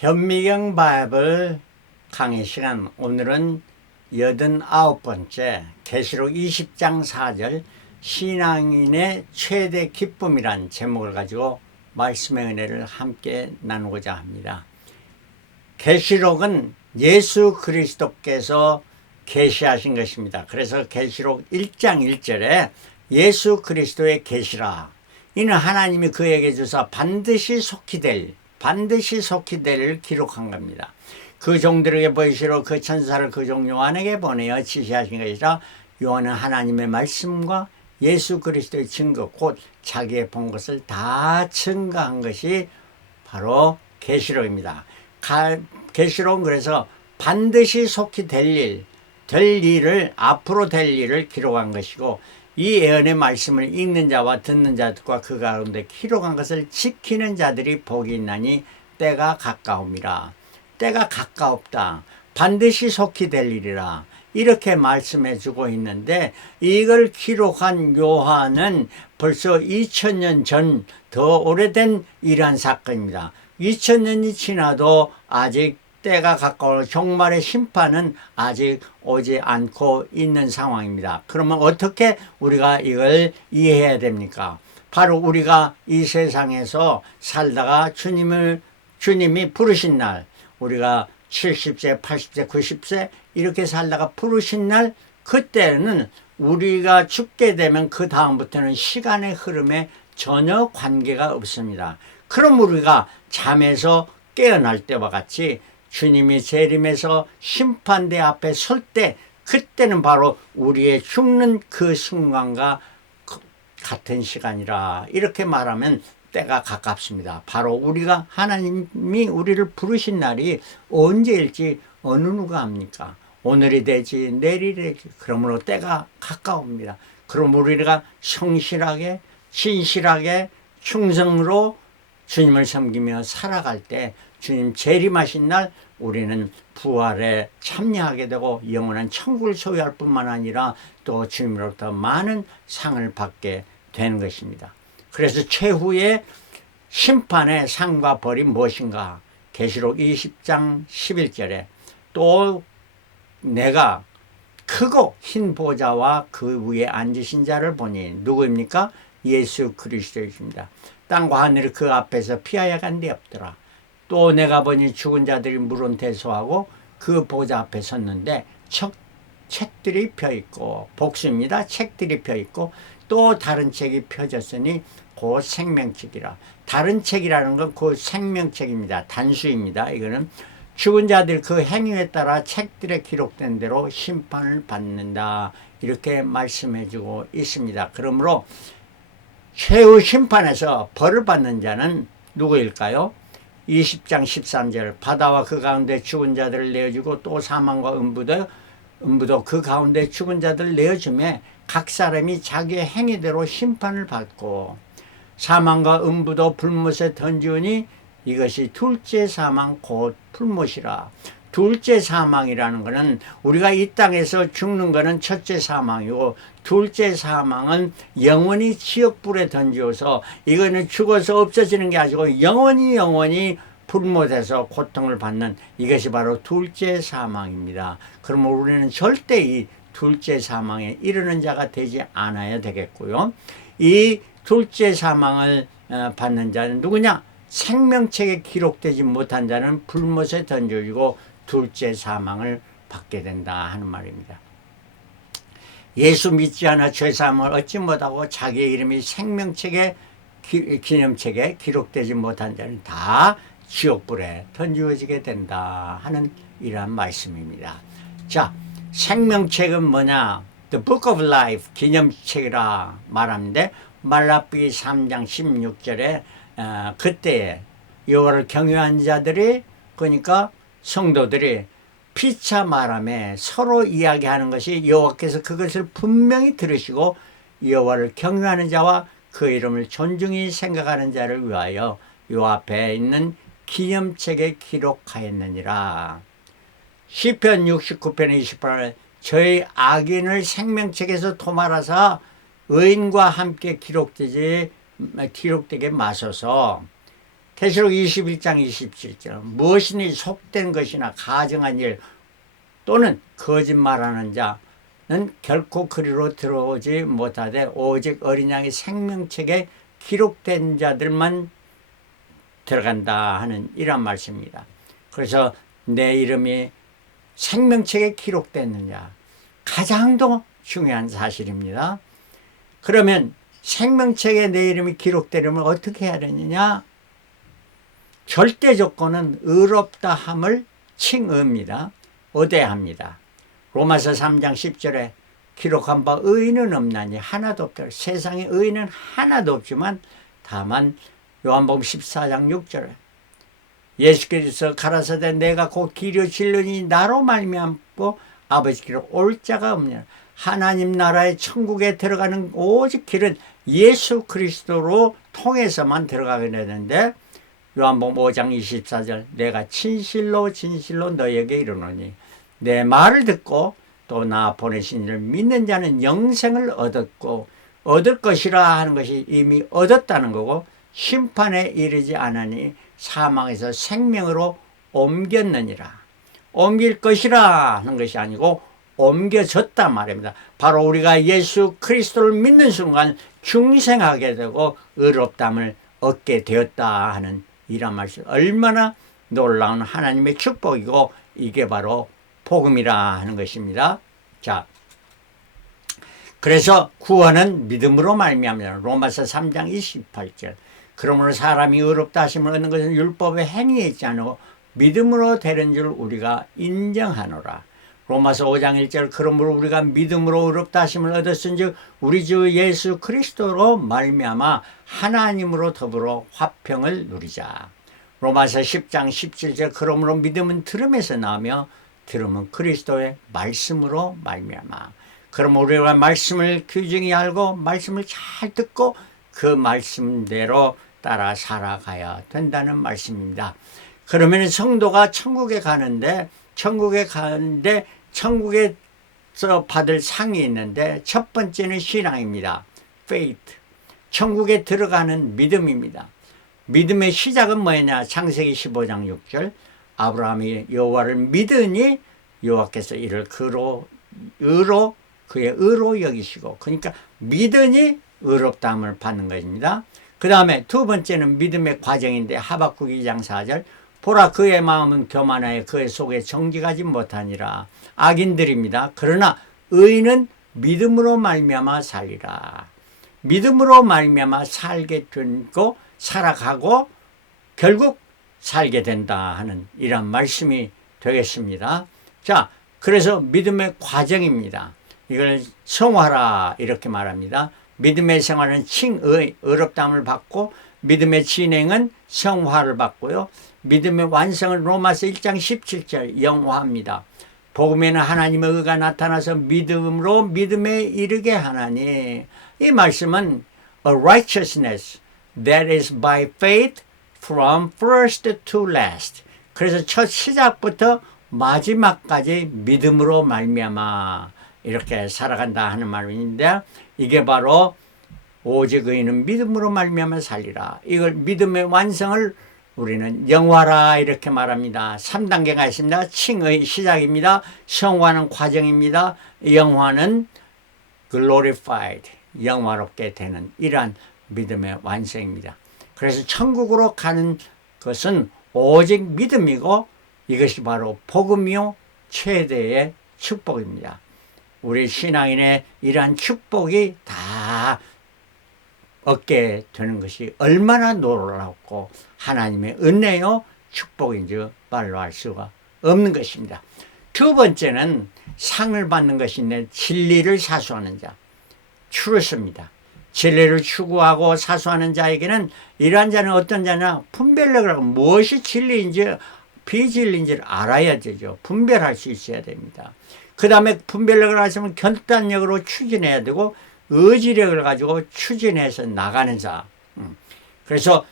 현미경 바이블 강의 시간, 오늘은 89번째 계시록 20장 4절 신앙인의 최대 기쁨이란 제목을 가지고 말씀의 은혜를 함께 나누고자 합니다. 계시록은 예수 그리스도께서 계시하신 것입니다. 그래서 계시록 1장 1절에 예수 그리스도의 계시라, 이는 하나님이 그에게 주사 반드시 속히 될 일을 기록한 겁니다. 그 종들에게 보이시러 그 천사를 그 종 요한에게 보내어 지시하신 것이라. 요한은 하나님의 말씀과 예수 그리스도의 증거, 곧 자기의 본 것을 다 증거한 것이 바로 계시록입니다. 계시록은 그래서 반드시 속히 앞으로 될 일을 기록한 것이고, 이 예언의 말씀을 읽는 자와 듣는 자들과 그 가운데 기록한 것을 지키는 자들이 복이 있나니 때가 가까움이라. 때가 가까웠다. 반드시 속히 될 일이라. 이렇게 말씀해 주고 있는데, 이걸 기록한 요한은 벌써 2000년 전, 더 오래된 이러한 사건입니다. 2000년이 지나도 아직 때가 가까워 종말의 심판은 아직 오지 않고 있는 상황입니다. 그러면 어떻게 우리가 이걸 이해해야 됩니까? 바로 우리가 이 세상에서 살다가 주님이 부르신 날, 우리가 70세, 80세, 90세 이렇게 살다가 부르신 날, 그때는 우리가 죽게 되면 그 다음부터는 시간의 흐름에 전혀 관계가 없습니다. 그럼 우리가 잠에서 깨어날 때와 같이 주님이 재림해서 심판대 앞에 설 때, 그때는 바로 우리의 죽는 그 순간과 같은 시간이라. 이렇게 말하면 때가 가깝습니다. 바로 우리가, 하나님이 우리를 부르신 날이 언제일지 어느 누가 압니까? 오늘이 되지 내일이 되지. 그러므로 때가 가까웁니다. 그럼 우리가 성실하게, 진실하게, 충성으로 주님을 섬기며 살아갈 때, 주님 재림하신 날 우리는 부활에 참여하게 되고 영원한 천국을 소유할 뿐만 아니라 또 주님으로부터 많은 상을 받게 되는 것입니다. 그래서 최후의 심판의 상과 벌이 무엇인가? 계시록 20장 11절에 또 내가 크고 흰 보좌와 그 위에 앉으신 자를 보니, 누구입니까? 예수 그리스도이십니다. 땅과 하늘이 그 앞에서 피하여 간 데 없더라. 또 내가 보니 죽은 자들이 물은 대소하고 그 보좌 앞에 섰는데 책들이 펴있고, 복수입니다. 책들이 펴있고 또 다른 책이 펴졌으니 그 생명책이라. 다른 책이라는 건 그 생명책입니다. 단수입니다. 이거는 죽은 자들 그 행위에 따라 책들에 기록된 대로 심판을 받는다, 이렇게 말씀해 주고 있습니다. 그러므로 최후 심판에서 벌을 받는 자는 누구일까요? 20장 13절 바다와 그 가운데 죽은 자들을 내어주고 또 사망과 음부도 그 가운데 죽은 자들을 내어주매 각 사람이 자기의 행위대로 심판을 받고, 사망과 음부도 불못에 던지우니 이것이 둘째 사망 곧 불못이라. 둘째 사망이라는 것은 우리가 이 땅에서 죽는 것은 첫째 사망이고, 둘째 사망은 영원히 지옥불에 던지어서, 이거는 죽어서 없어지는 게 아니고 영원히 불못에서 고통을 받는, 이것이 바로 둘째 사망입니다. 그러면 우리는 절대 이 둘째 사망에 이르는 자가 되지 않아야 되겠고요. 이 둘째 사망을 받는 자는 누구냐? 생명책에 기록되지 못한 자는 불못에 던져지고 둘째 사망을 받게 된다 하는 말입니다. 예수 믿지 않아 죄사함을 얻지 못하고 자기의 이름이 생명책에 기념책에 기록되지 못한 자는 다 지옥불에 던지어지게 된다 하는 이러한 말씀입니다. 자, 생명책은 뭐냐? The Book of Life, 기념책이라 말하는데, 말라기 3장 16절에 그때에 여호와를 경외한 자들이, 그러니까 성도들이 피차 말하며 서로 이야기하는 것이, 여호와께서 그것을 분명히 들으시고 여호와를 경외하는 자와 그 이름을 존중히 생각하는 자를 위하여 요 앞에 있는 기념책에 기록하였느니라. 시편 69편 28절 저희 악인을 생명책에서 도말하사 의인과 함께 기록되게 마소서. 계시록 21장 27절 무엇이니 속된 것이나 가증한 일 또는 거짓말하는 자는 결코 그리로 들어오지 못하되 오직 어린 양의 생명책에 기록된 자들만 들어간다 하는 이런 말씀입니다. 그래서 내 이름이 생명책에 기록됐느냐 가장 더 중요한 사실입니다. 그러면 생명책에 내 이름이 기록되려면 어떻게 해야 되느냐? 절대 조건은 의롭다 함을 칭의입니다. 의대합니다. 로마서 3장 10절에 기록한 바 의인은 없나니 하나도 없다. 세상에 의인은 하나도 없지만 다만 요한복음 14장 6절에 예수께서 가라사대 내가 곧 길이요 진리니 나로 말미암고 아버지께로 올 자가 없냐. 하나님 나라의 천국에 들어가는 오직 길은 예수 그리스도로 통해서만 들어가게 되는데 요한복음 5장 24절 내가 진실로 진실로 너희에게 이르노니 내 말을 듣고 또 나 보내신 이를 믿는 자는 영생을 얻었고 얻을 것이라 하는 것이 이미 얻었다는 거고 심판에 이르지 않으니 사망에서 생명으로 옮겼느니라. 옮길 것이라 하는 것이 아니고 옮겨졌단 말입니다. 바로 우리가 예수 그리스도를 믿는 순간 중생하게 되고 의롭담을 얻게 되었다 하는 이런 말씀. 얼마나 놀라운 하나님의 축복이고 이게 바로 복음이라 하는 것입니다. 자, 그래서 구원은 믿음으로 말미암아 로마서 3장 28절 그러므로 사람이 의롭다 하심을 얻는 것은 율법의 행위에 있지 않고 믿음으로 되는 줄 우리가 인정하노라. 로마서 5장 1절 그러므로 우리가 믿음으로 의롭다 하심을 얻었은즉 우리 주 예수 그리스도로 말미암아 하나님으로 더불어 화평을 누리자. 로마서 10장 17절 그러므로 믿음은 들음에서 나오며 들음은 그리스도의 말씀으로 말미암아. 그럼 우리가 말씀을 귀중히 알고 말씀을 잘 듣고 그 말씀대로 따라 살아가야 된다는 말씀입니다. 그러면 성도가 천국에 가는데 천국에서 받을 상이 있는데 첫 번째는 신앙입니다. faith. 천국에 들어가는 믿음입니다. 믿음의 시작은 뭐냐? 창세기 15장 6절 아브라함이 여호와를 믿으니 여호와께서 이를 그의 의로 여기시고 그러니까 믿으니 의롭다함을 받는 것입니다. 그 다음에 두 번째는 믿음의 과정인데 하박국 2장 4절 보라 그의 마음은 교만하여 그의 속에 정직하지 못하니라. 악인들입니다. 그러나 의인은 믿음으로 말미암아 살리라. 믿음으로 말미암아 살게 되고 살아가고 결국 살게 된다 하는 이런 말씀이 되겠습니다. 자, 그래서 믿음의 과정입니다. 이걸 성화라 이렇게 말합니다. 믿음의 생활은 칭의, 의롭다함을 받고 믿음의 진행은 성화를 받고요. 믿음의 완성은 로마서 1장 17절 영화합니다. 복음에는 하나님의 의가 나타나서 믿음으로 믿음에 이르게 하나니 이 말씀은 a righteousness that is by faith from first to last. 그래서 첫 시작부터 마지막까지 믿음으로 말미암아 이렇게 살아간다 하는 말인데 이게 바로 오직 의인은 믿음으로 말미암아 살리라. 이걸 믿음의 완성을 우리는 영화라 이렇게 말합니다. 3단계가 있습니다. 칭의 시작입니다. 성화는 과정입니다. 영화는 glorified, 영화롭게 되는 이러한 믿음의 완성입니다. 그래서 천국으로 가는 것은 오직 믿음이고 이것이 바로 복음이요 최대의 축복입니다. 우리 신앙인의 이러한 축복이 다 얻게 되는 것이 얼마나 놀랍고 하나님의 은혜요 축복인지 말로 할 수가 없는 것입니다. 두 번째는 상을 받는 것인데 진리를 사수하는 자, truth입니다. 진리를 추구하고 사수하는 자에게는 이러한 자는 어떤 자냐? 분별력을 하고 무엇이 진리인지 비진리인지를 알아야 되죠. 분별할 수 있어야 됩니다. 그 다음에 분별력을 하시면 결단력으로 추진해야 되고 의지력을 가지고 추진해서 나가는 자. 그래서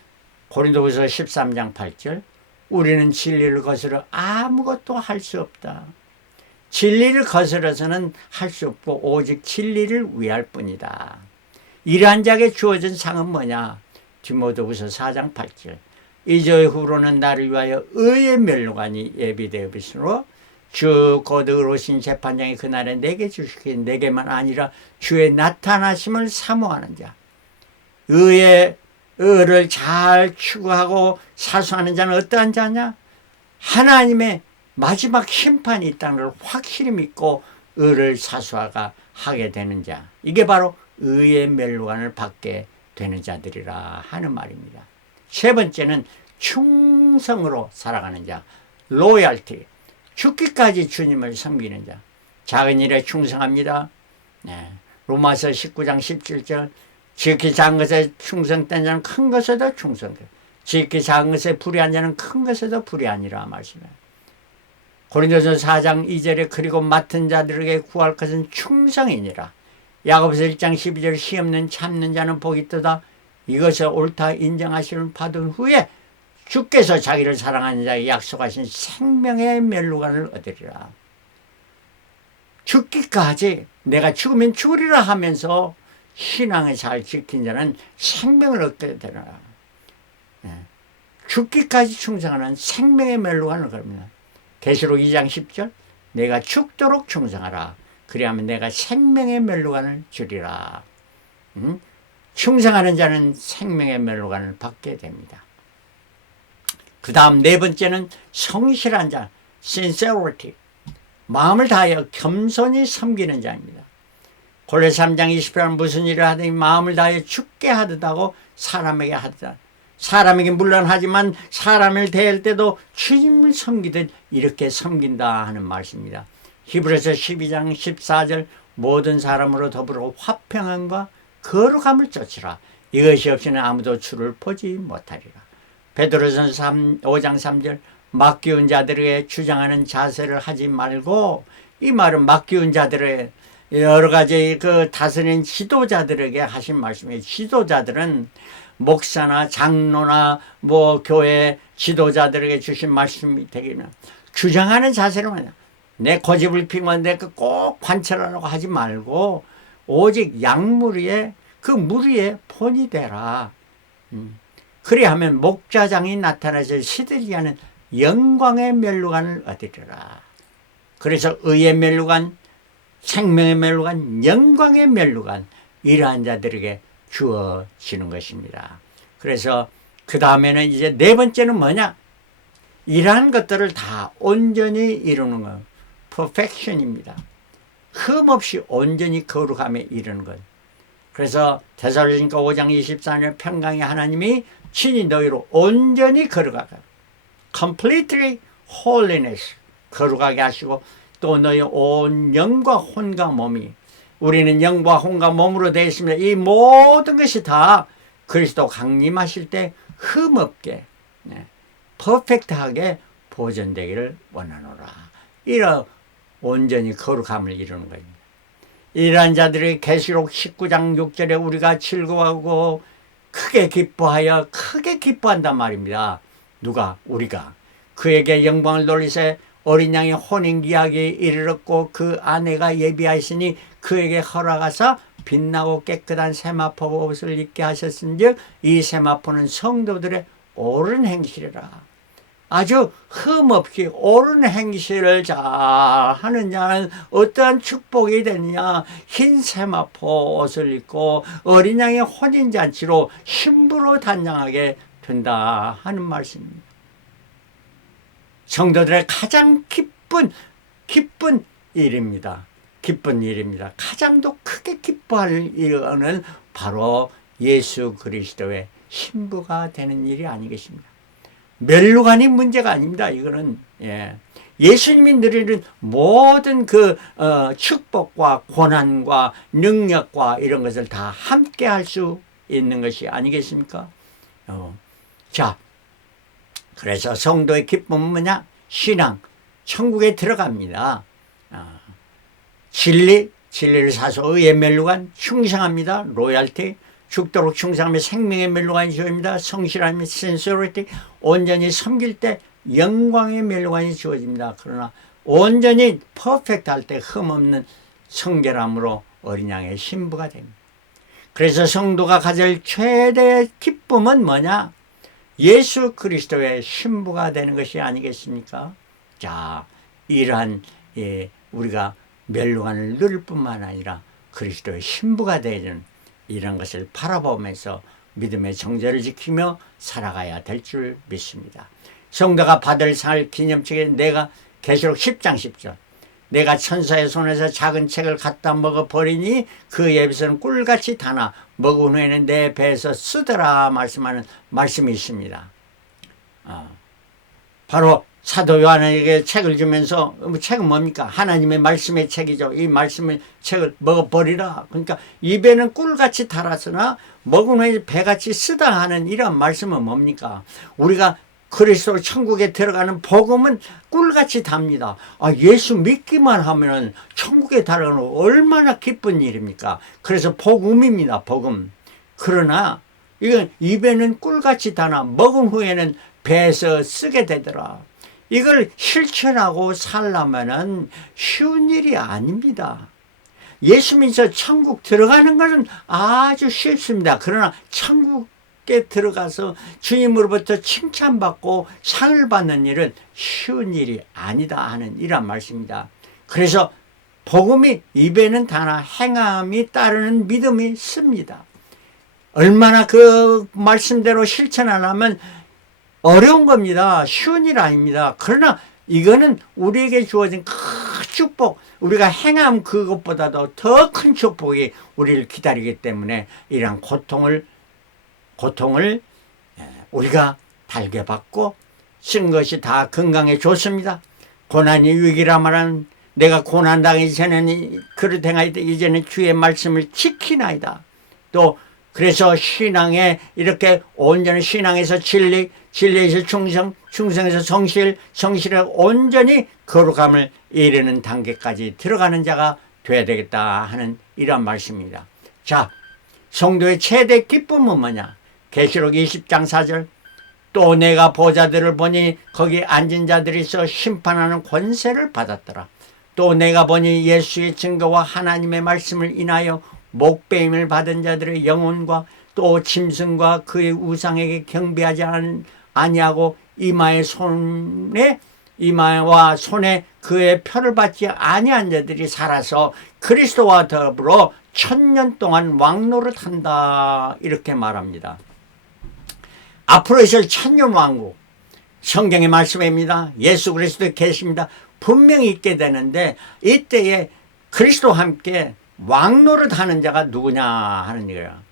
고린도후서 13장 8절 우리는 진리를 거스려 아무것도 할 수 없다. 진리를 거스려서는 할 수 없고 오직 진리를 위할 뿐이다. 이러한 자에게 주어진 상은 뭐냐? 디모데후서 4장 8절 이제 후로는 나를 위하여 의의 멸류관이 예비되어 있으므로 주 곧 의로우신 재판장이 그날에 내게 주시기에 내게만 아니라 주의 나타나심을 사모하는 자, 의를 잘 추구하고 사수하는 자는 어떠한 자냐? 하나님의 마지막 심판이 있다는 걸 확실히 믿고 의를 사수하게 하게 되는 자, 이게 바로 의의 멸류관을 받게 되는 자들이라 하는 말입니다. 세 번째는 충성으로 살아가는 자, 로열티, 죽기까지 주님을 섬기는 자. 작은 일에 충성합니다. 네. 로마서 19장 17절, 지극히 작은 것에 충성된 자는 큰 것에도 충성해. 지극히 작은 것에 불의한 자는 큰 것에도 불의하니라 말씀해요. 고린도전서 4장 2절에 그리고 맡은 자들에게 구할 것은 충성이니라. 야고보서 1장 12절 시험는 참는 자는 복이 있도다. 이것을 옳다 인정하시는 받은 후에 주께서 자기를 사랑하는 자에게 약속하신 생명의 멸류관을 얻으리라. 죽기까지 내가 죽으면 죽으리라 하면서 신앙을 잘 지킨 자는 생명을 얻게 되리라. 죽기까지 충성하는 생명의 멸류관을 겁니다. 계시록 2장 10절 내가 죽도록 충성하라. 그리하면 내가 생명의 멸류관을 주리라. 충성하는 자는 생명의 멸류관을 받게 됩니다. 그 다음 네 번째는 성실한 자, sincerity, 마음을 다하여 겸손히 섬기는 자입니다. 골로새 3장 20절은 무슨 일을 하든지 마음을 다하여 죽게 하듯하고 사람에게 하듯, 사람에게 물론 하지만 사람을 대할 때도 주님을 섬기듯 이렇게 섬긴다 하는 말씀입니다. 히브리서 12장 14절 모든 사람으로 더불어 화평함과 거룩함을 쫓으라. 이것이 없이는 아무도 주를 보지 못하리라. 베드로전서 5장 3절 맡기운 자들에게 주장하는 자세를 하지 말고, 이 말은 맡기운 자들의 여러 가지 그 다스린 지도자들에게 하신 말씀이에요. 지도자들은 목사나 장로나 교회 지도자들에게 주신 말씀이 되기는 주장하는 자세로 말이야. 내 고집을 피면 내 꼭 관철하라고 하지 말고 오직 양무리에 그 무리에 본이 되라. 그리하면 목자장이 나타나서 시들지 않은 영광의 멸류관을 얻으리라. 그래서 의의 멸류관, 생명의 멸류관, 영광의 멸류관, 이러한 자들에게 주어지는 것입니다. 그래서 그 다음에는 이제 네 번째는 뭐냐? 이러한 것들을 다 온전히 이루는 것, perfection입니다. 흠없이 온전히 거룩함에 이르는 것. 그래서 데살로니가 5장 24절 평강의 하나님이 친히 너희로 온전히 거룩하게, completely holiness, 거룩하게 하시고 또 너희 온 영과 혼과 몸이, 우리는 영과 혼과 몸으로 되어 있습니다. 이 모든 것이 다 그리스도 강림하실 때 흠없게, 퍼펙트하게 보존되기를 원하노라. 이런 온전히 거룩함을 이루는 겁니다. 이러한 자들이 계시록 19장 6절에 우리가 즐거워하고 크게 기뻐하여 크게 기뻐한단 말입니다. 누가? 우리가. 그에게 영광을 돌리세 어린 양의 혼인 기약에 이르렀고 그 아내가 예비하시니 그에게 허락하사 빛나고 깨끗한 세마포 옷을 입게 하셨은즉 이 세마포는 성도들의 옳은 행실이라. 아주 흠없이 옳은 행실을 잘 하는 자는 어떠한 축복이 되느냐? 흰 세마포 옷을 입고 어린 양의 혼인잔치로 신부로 단장하게 된다 하는 말씀입니다. 성도들의 가장 기쁜 일입니다. 기쁜 일입니다. 가장 더 크게 기뻐할 일은 바로 예수 그리스도의 신부가 되는 일이 아니겠습니까? 멸류관이 문제가 아닙니다. 이거는 예수님이 누리는 모든 그 축복과 고난과 능력과 이런 것을 다 함께 할 수 있는 것이 아니겠습니까? 자, 그래서 성도의 기쁨은 뭐냐? 신앙, 천국에 들어갑니다. 진리를 사서 의의 멸류관, 충성합니다. 로얄티, 죽도록 충성하며 생명의 멸류관이 주어집니다. 성실함이 sincerity, 온전히 섬길 때 영광의 멸류관이 주어집니다. 그러나 온전히 퍼펙트 할 때 흠없는 성결함으로 어린 양의 신부가 됩니다. 그래서 성도가 가질 최대의 기쁨은 뭐냐? 예수 그리스도의 신부가 되는 것이 아니겠습니까? 자, 이러한 우리가 멸류관을 누릴 뿐만 아니라 그리스도의 신부가 되는 이런 것을 바라보면서 믿음의 정죄를 지키며 살아가야 될 줄 믿습니다. 성도가 받을 살 기념책에 내가 계시록 10장 10절 내가 천사의 손에서 작은 책을 갖다 먹어버리니 그 입에서는 꿀같이 타나 먹은 후에는 내 배에서 쓰더라 말씀하는 말씀이 있습니다. 바로 사도 요한에게 책을 주면서 책은 뭡니까? 하나님의 말씀의 책이죠. 이 말씀의 책을 먹어버리라. 그러니까 입에는 꿀같이 달았으나 먹은 후에 배같이 쓰다 하는 이런 말씀은 뭡니까? 우리가 그리스도 천국에 들어가는 복음은 꿀같이 답니다. 예수 믿기만 하면 천국에 들어가는 얼마나 기쁜 일입니까? 그래서 복음입니다. 복음. 그러나 이건 입에는 꿀같이 다나 먹은 후에는 배에서 쓰게 되더라. 이걸 실천하고 살려면은 쉬운 일이 아닙니다. 예수 믿어서 천국 들어가는 것은 아주 쉽습니다. 그러나 천국에 들어가서 주님으로부터 칭찬받고 상을 받는 일은 쉬운 일이 아니다 하는 이런 말씀입니다. 그래서 복음이 입에는 다나 행함이 따르는 믿음이 씁니다. 얼마나 그 말씀대로 실천 안 하면 어려운 겁니다. 쉬운 일 아닙니다. 그러나 이거는 우리에게 주어진 큰 축복, 우리가 행함 그것보다도 더 큰 축복이 우리를 기다리기 때문에 이런 고통을 우리가 달게 받고 쓴 것이 다 건강에 좋습니다. 고난이 위기라 말하는 내가 고난 당하기 전에는 그릇 행하이다 이제는 주의 말씀을 지키나이다. 또 그래서 신앙에 이렇게 온전히 신앙에서 진리, 진리에서 충성, 충성에서 성실, 성실에 온전히 거룩함을 이르는 단계까지 들어가는 자가 돼야 되겠다 하는 이런 말씀입니다. 자, 성도의 최대 기쁨은 뭐냐? 계시록 20장 4절 또 내가 보좌들을 보니 거기 앉은 자들이 있어 심판하는 권세를 받았더라. 또 내가 보니 예수의 증거와 하나님의 말씀을 인하여 목배임을 받은 자들의 영혼과 또 짐승과 그의 우상에게 경배하지 아니하고 이마와 손에 그의 표를 받지 아니한 자들이 살아서 그리스도와 더불어 1000년 동안 왕노릇 한다 이렇게 말합니다. 앞으로 있을 1000년 왕국 성경의 말씀입니다. 예수 그리스도 계십니다. 분명히 있게 되는데 이때에 그리스도와 함께 왕노릇 하는 자가 누구냐 하는 얘기야.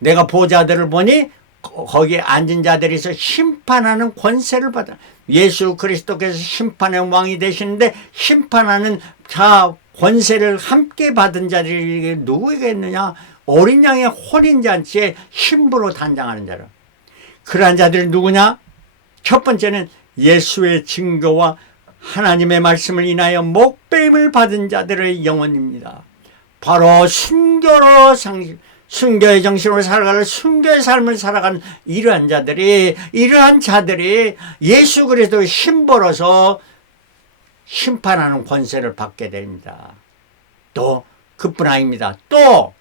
내가 보좌들을 보니 거기에 앉은 자들이 있어 심판하는 권세를 받아. 예수 그리스도께서 심판의 왕이 되시는데 심판하는 자 권세를 함께 받은 자들이 누구겠느냐? 어린 양의 혼인잔치에 신부로 단장하는 자라. 그러한 자들이 누구냐? 첫 번째는 예수의 증거와 하나님의 말씀을 인하여 목배임을 받은 자들의 영혼입니다. 바로 순교의 정신으로 살아가는 순교의 삶을 살아가는 이러한 자들이 예수 그리스도의 신부로서 심판하는 권세를 받게 됩니다. 또 그뿐 아닙니다. 또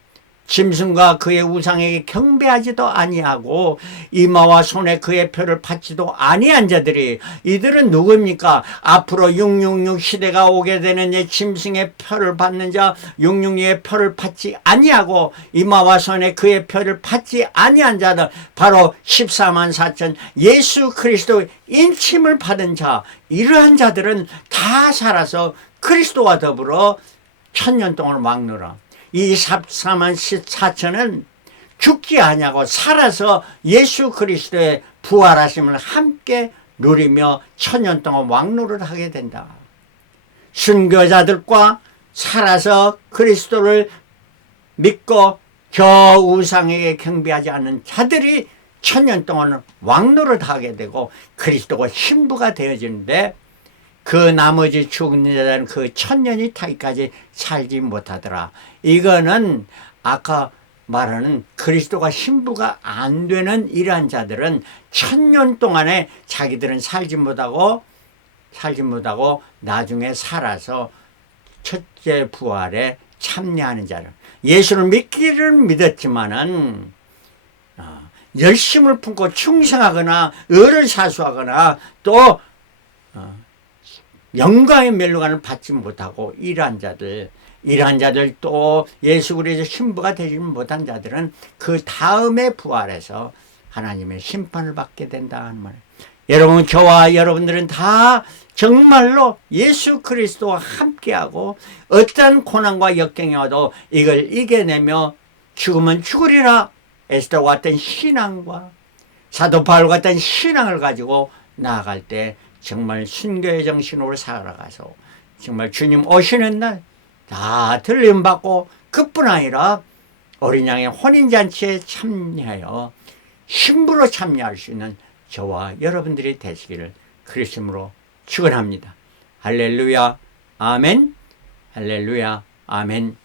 짐승과 그의 우상에게 경배하지도 아니하고 이마와 손에 그의 표를 받지도 아니한 자들이 이들은 누구입니까? 앞으로 666 시대가 오게 되는 이 짐승의 표를 받는 자 666의 표를 받지 아니하고 이마와 손에 그의 표를 받지 아니한 자들 바로 14만 4천 예수 그리스도의 인침을 받은 자 이러한 자들은 다 살아서 그리스도와 더불어 1000년 동안 왕노라. 이 14만 4천은 죽지 아니하고 살아서 예수 그리스도의 부활하심을 함께 누리며 1000년 동안 왕노를 하게 된다. 순교자들과 살아서 그리스도를 믿고 저 우상에게 경배하지 않는 자들이 1000년 동안 왕노를 하게 되고 그리스도가 신부가 되어지는데 그 나머지 죽은 자들은 그 1000년이 타기까지 살지 못하더라. 이거는 아까 말하는 그리스도가 신부가 안 되는 이러한 자들은 1000년 동안에 자기들은 살지 못하고 나중에 살아서 첫째 부활에 참여하는 자들. 예수를 믿기를 믿었지만은 열심을 품고 충성하거나 을을 사수하거나 또 영광의 멸류관을 받지 못하고 이러한 자들 또 예수 그리스도 신부가 되지 못한 자들은 그 다음에 부활해서 하나님의 심판을 받게 된다는 말이에요. 여러분, 저와 여러분들은 다 정말로 예수 그리스도와 함께하고 어떠한 고난과 역경이 와도 이걸 이겨내며 죽으면 죽으리라 에스더와 같은 신앙과 사도 바울과 같은 신앙을 가지고 나아갈 때 정말 순교의 정신으로 살아가서 정말 주님 오시는 날 다 들림받고 그뿐 아니라 어린 양의 혼인잔치에 참여하여 신부로 참여할 수 있는 저와 여러분들이 되시기를 그리스도로 축원합니다. 할렐루야 아멘. 할렐루야 아멘.